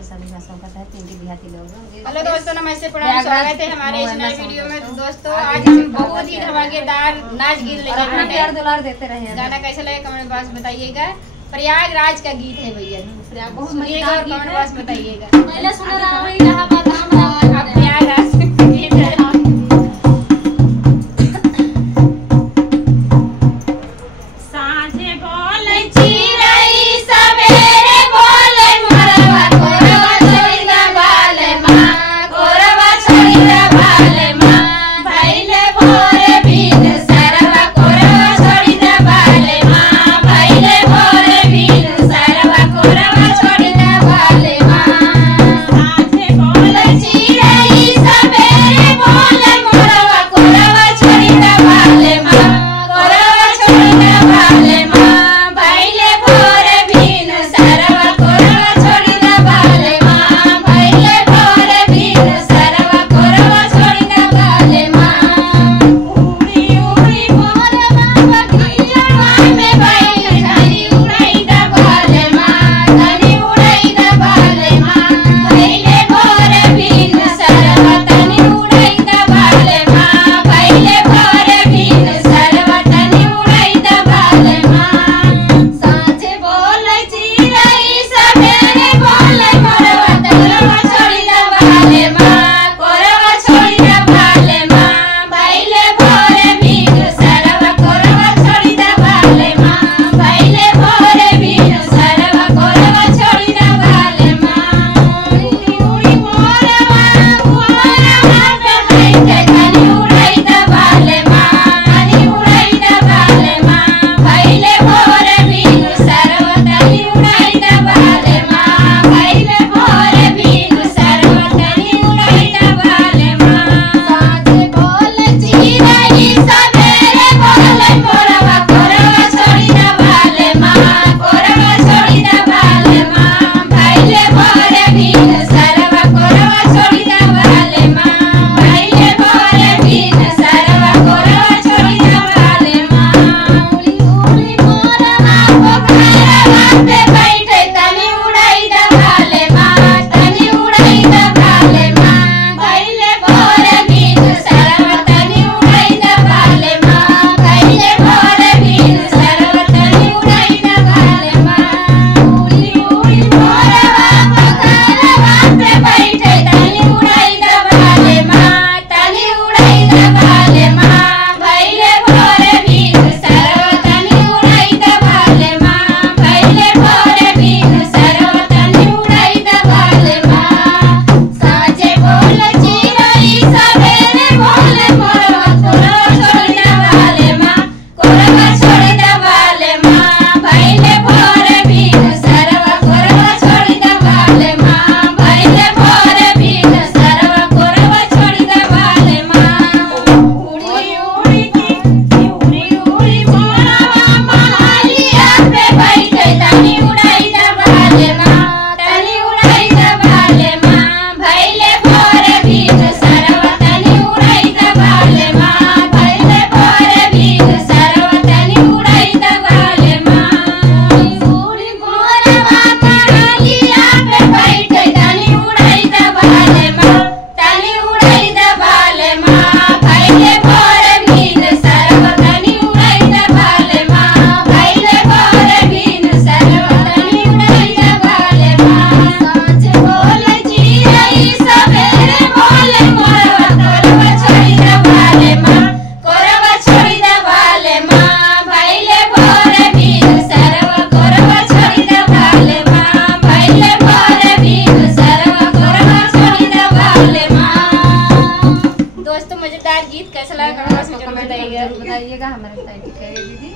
आपके सभी का स्वागत है तीन देहाती लोग। हेलो दोस्तों, नमस्ते, प्रणाम, स्वागत है हमारे इस नए वीडियो में। तो दोस्तों आज हम बहुत ही धमाकेदार नाच गीत लेके प्यार दुलार देते रहे। गाना कैसा लगे कमेंट बॉक्स बताइएगा। प्रयागराज का गीत है भैया, सुनिएगा और कमेंट बॉक्स बताइएगा। पहले सुना रहा हूं इलाहाबाद अब प्रयागराज गीत है। दोस्तों मजेदार गीत कैसा लगा कमेंट बॉक्स में जरूर बताइएगा। बताइएगा हमारे दीदी।